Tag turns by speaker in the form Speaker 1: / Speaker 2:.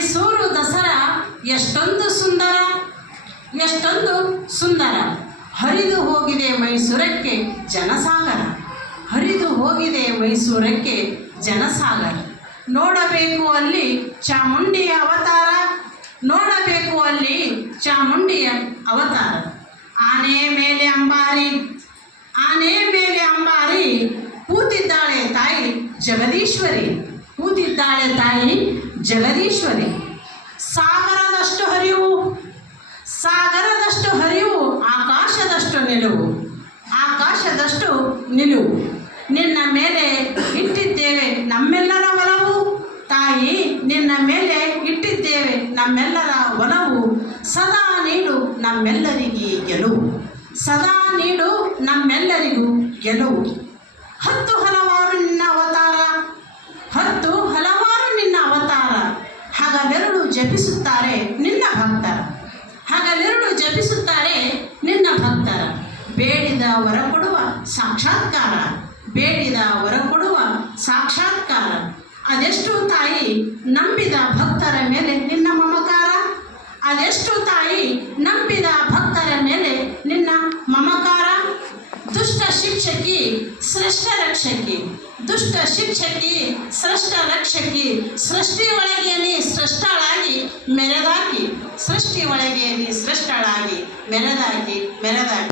Speaker 1: ಮೈಸೂರು ದಸರಾ ಎಷ್ಟೊಂದು ಸುಂದರ ಎಷ್ಟೊಂದು ಸುಂದರ. ಹರಿದು ಹೋಗಿದೆ ಮೈಸೂರಕ್ಕೆ ಜನಸಾಗರ. ಹರಿದು ಹೋಗಿದೆ ಮೈಸೂರಕ್ಕೆ ಜನಸಾಗರ. ನೋಡಬೇಕು ಅಲ್ಲಿ ಚಾಮುಂಡಿಯ ಅವತಾರ, ನೋಡಬೇಕು ಅಲ್ಲಿ ಚಾಮುಂಡಿಯ ಅವತಾರ. ಆನೆ ಮೇಲೆ ಅಂಬಾರಿ, ಆನೆ ಮೇಲೆ ಅಂಬಾರಿ, ಕೂತಿದ್ದಾಳೆ ತಾಯಿ ಜಗದೀಶ್ವರಿ. ಕೂತಿದ್ದಾಳೆ ತಾಯಿ ಜಗದೀಶ್ವರಿ. ಸಾಗರದಷ್ಟು ಹರಿವು ಸಾಗರದಷ್ಟು ಹರಿವು, ಆಕಾಶದಷ್ಟು ನಿಲುವು ಆಕಾಶದಷ್ಟು ನಿಲುವು. ನಿನ್ನ ಮೇಲೆ ಇಟ್ಟಿದ್ದೇವೆ ನಮ್ಮೆಲ್ಲರ ಒಲವು. ತಾಯಿ, ನಿನ್ನ ಮೇಲೆ ಇಟ್ಟಿದ್ದೇವೆ ನಮ್ಮೆಲ್ಲರ ಒಲವು. ಸದಾ ನೀಡು ನಮ್ಮೆಲ್ಲರಿಗೆ ಗೆಲುವು. ಸದಾ ನೀಡು ನಮ್ಮೆಲ್ಲರಿಗೂ ಗೆಲುವು. ಹತ್ತು ಹಗಲೆರಡು ಜಪಿಸುತ್ತಾರೆ ನಿನ್ನ ಭಕ್ತರ. ಹಗಲೆರಡು ಜಪಿಸುತ್ತಾರೆ ನಿನ್ನ ಭಕ್ತರ. ಬೇಡಿದ ವರ ಕೊಡುವ ಸಾಕ್ಷಾತ್ಕಾರ. ಬೇಡಿದ ವರ ಕೊಡುವ ಸಾಕ್ಷಾತ್ಕಾರ. ಅದೆಷ್ಟು ತಾಯಿ ನಂಬಿದ ಭಕ್ತರ ಮೇಲೆ ನಿನ್ನ ಮಮಕಾರ. ಅದೆಷ್ಟು ತಾಯಿ ನಂಬಿದ ಭಕ್ತರ ಮೇಲೆ ನಿನ್ನ ಮಮಕಾರ ದುಷ್ಟ ಶಿಕ್ಷಕಿ ಶ್ರೇಷ್ಠ ರಕ್ಷಕಿ ದುಷ್ಟ ಶಿಕ್ಷಕಿ ಶ್ರೇಷ್ಠ ರಕ್ಷಕಿ ಸೃಷ್ಟಿ ಒಳಗೆ ನೀ ಸೃಷ್ಟಳಾಗಿ ಮೆರೆದಾಕಿ, ಸೃಷ್ಟಿ ಒಳಗೆ ನೀ ಸೃಷ್ಟಳಾಗಿ ಮೆರೆದಾಕಿ ಮೆರೆದಾಕಿ.